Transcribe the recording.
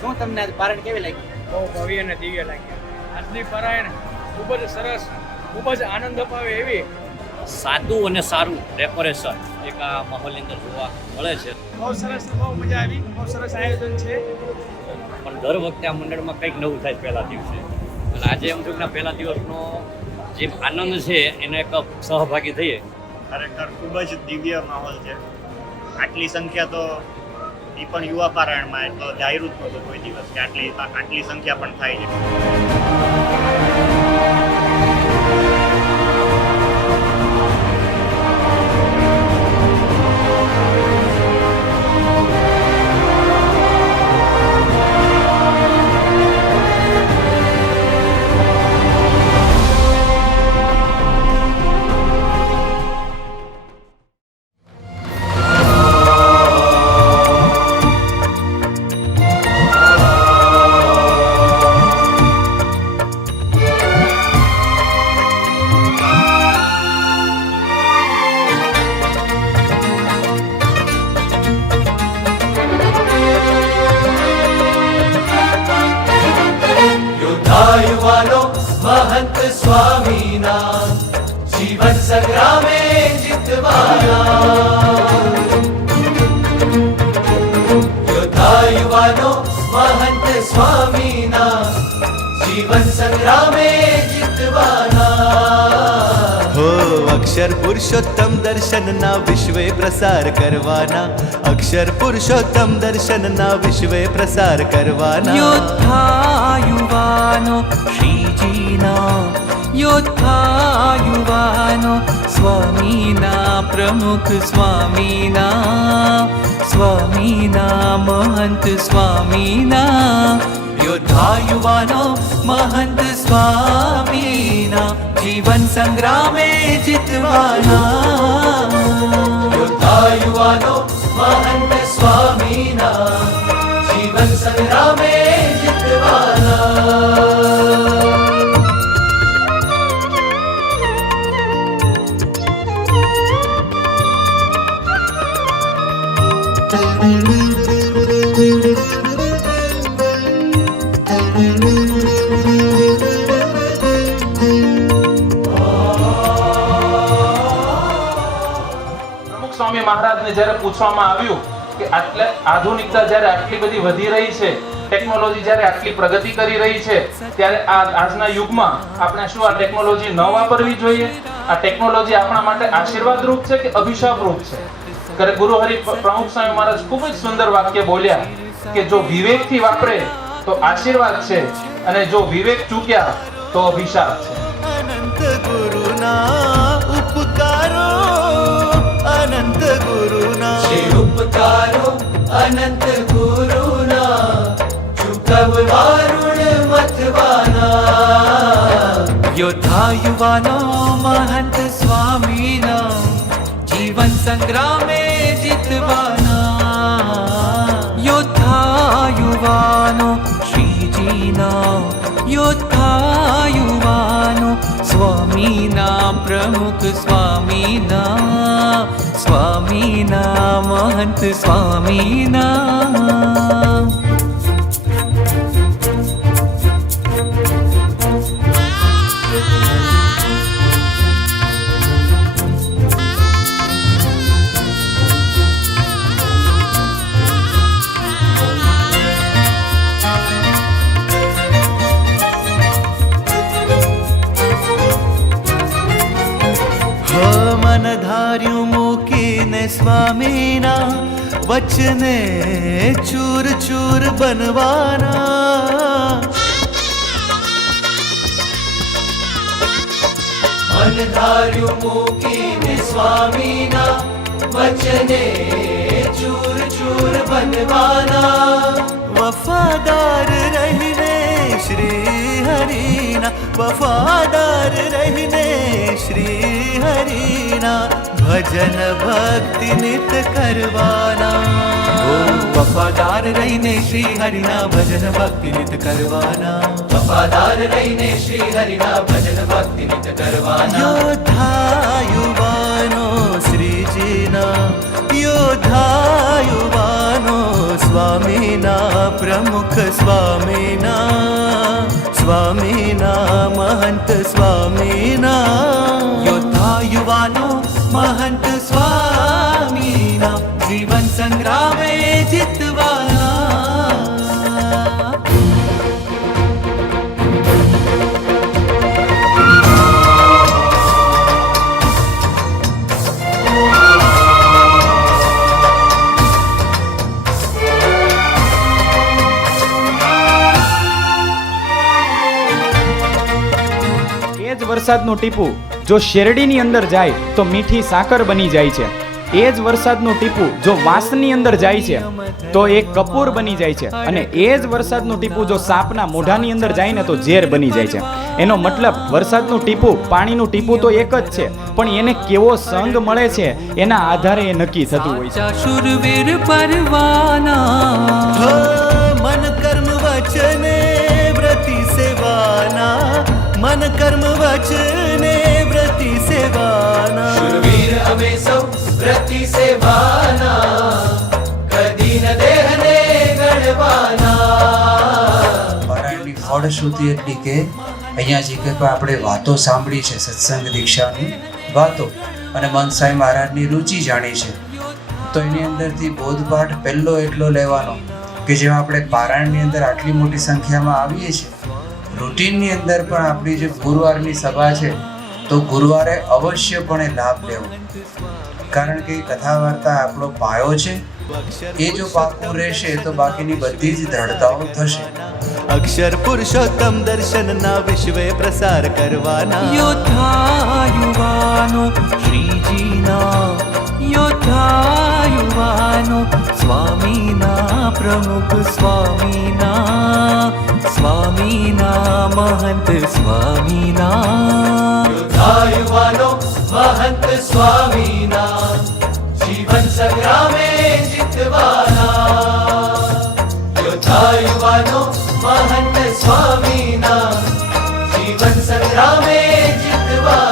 શું તમને આજે પારણ કેવી લાગી? બહુ ભવ્ય અને દિવ્ય લાગ્યા. આજની પરાયણ ખૂબ જ સરસ, ખૂબ જ આનંદ અપાવે એવી. સાદું અને સારું ડેકોરેશન એક આ માહોલની અંદર જોવા મળે છે. બહુ સરસ, બહુ મજા આવી. બહુ સરસ આયોજન છે. પણ દર વખતે આ મંડળમાં કંઈક નવું થાય પહેલા દિવસે. એટલે આજે એમ થયું કે પહેલા દિવસનો જે આનંદ છે એનો એક સહભાગી થઈએ. ખરેખર ખૂબ જ દિવ્ય માહોલ છે. આટલી સંખ્યા તો એ પણ યુવા પારાયણમાં એટલો ધાર્યું જ નહોતું કોઈ દિવસ કે આટલી સંખ્યા પણ થાય છે. યુવાનો મહંત સ્વામીના જીવન સંગ્રામે જીતવાના. યોદ્ધા યુવાનો મહંત સ્વામીના જીવન સંગ્રામે જીતવાના. હો અક્ષર પુરુષોત્તમ દર્શનના વિશ્વે પ્રસાર કરવાના. અક્ષર પુરુષોત્તમ દર્શનના વિશ્વે પ્રસાર કરવાના. યોદ્ધા યુવાનો શ્રીજીના, યોદ્ધા યુવાનો સ્વામીના પ્રમુખ સ્વામીના, સ્વામીના મહંત સ્વામીના. યોદ્ધા યુવાનો મહંત સ્વામીના જીવન સંગ્રામે જીતવાના. યોદ્ધા યુવાનો મહંત સ્વામીના જીવન સંગ્રામે જીતવાના. સ્વામી મહારાજને જ્યારે પૂછવામાં આવ્યું કે આધુનિકતા જ્યારે આટલી બધી વધી રહી છે, ટેકનોલોજી જ્યારે આટલી પ્રગતિ કરી રહી છે, ત્યારે આજના યુગમાં આપણે શું આ ટેકનોલોજી ન વાપરવી જોઈએ? આ ટેકનોલોજી આપણા માટે આશીર્વાદ રૂપ છે કે અભિશાપ રૂપ છે? ત્યારે ગુરુ હરિ પ્રમુખ સ્વામી મહારાજ ખૂબ જ સુંદર વાક્ય બોલ્યા કે જો વિવેકથી વાપરે તો આશીર્વાદ છે અને જો વિવેક ચૂક્યા તો અભિશાપ છે. અનંત ગુરુના ઉપકારો, અનંત ગુરુના શ્રી ઉપકારો અનંત ગુરુના ચૂકવવા ઋણ મથવાના. યોદ્ધા યુવાનો મહંત સ્વામીના જીવન સંગ્રામે જીતવાના. યોદ્ધા યુવાનો શ્રીજીના, યોદ્ધા યુવાનો સ્વામીના પ્રમુખ સ્વામીના, સ્વામીના મહંત સ્વામીના. મન ધાર્યું મૂકીને સ્વામીના વચને ચૂર ચૂર બનવાના. મન ધાર્યું મૂકીને સ્વામીના વચને ચૂર ચૂર બનવાના. વફાદાર રહીને શ્રી હરિના, વફાદાર રહીને શ્રી હરિના ભજન ભક્તિ નિત કરવાના. વફાદાર રહીને શ્રી હરિના ભજન ભક્તિ નિત કરવાના. વફાદાર રહીને શ્રી હરિના ભજન ભક્તિ નિત કરવાના. યોદ્ધા યુવાનો શ્રીજીના, યોદ્ધા યુવાનો સ્વામીના પ્રમુખ સ્વામીના સ્વામીના મહંત સ્વામીના યોદ્ધા યુવાનો મહંત સ્વામીના જીવન સંગ્રામે જીતવાના એ જ વરસાદનું ટીપું જો શેરડીની અંદર જાય તો મીઠી સાકર બની જાય છે. એ જ વરસાદનું ટીપું જો વાંસની અંદર જાય છે તો એ કપૂર બની જાય છે. અને એ જ વરસાદનું ટીપું જો સાપના મોઢાની અંદર જાય ને તો ઝેર બની જાય છે. એનો મતલબ વરસાદનું ટીપું, પાણીનું ટીપું તો એક જ છે, પણ એને કેવો સંગ મળે છે એના આધારે એ નક્કી થતું હોય છે. શૂરવીર પરવાના મન કર્મ વચને વ્રતિ સેવાના મન કર્મ વચને વ્રતિ સેવાના શૂરવીર અમે સૌ વ્રતિ સેવાના કદી ન દેહને ગણવાના. પારાયણની ફળશ્રુતિ એટલી કે અહીંયા જે કંઈ પણ આપણે વાતો સાંભળી છે, સત્સંગ દીક્ષાની વાતો અને મનસાઈ મહારાજની રુચિ જાણી છે, તો એની અંદરથી બોધપાઠ પહેલો એટલો લેવાનો કે જેમાં આપણે પારાયણની અંદર આટલી મોટી સંખ્યામાં આવીએ છીએ, રૂટીનની અંદર પણ આપણી જે ગુરુવારની સભા છે તો ગુરુવારે અવશ્યપણે લાભ લેવો, કારણ કે કથા વાર્તા આપણો પાયો છે. એ જો પાકું રહેશે તો બાકીની બધી જ દ્રઢતાઓ થશે. અક્ષર પુરુષોત્તમ દર્શનના વિશ્વે પ્રસાર કરવાના યોદ્ધા યુવાનો શ્રીજીના યોદ્ધા યુવાનો સ્વામીના પ્રમુખ સ્વામીના સ્વામીના મહંત સ્વામીના યોદ્ધા યુવાનો મહંત સ્વામીના જીવન સંગ્રામે જીતવાના યોદ્ધા યુવાનો મહંત સ્વામીના જીવન સંગ્રામે જીતવાના.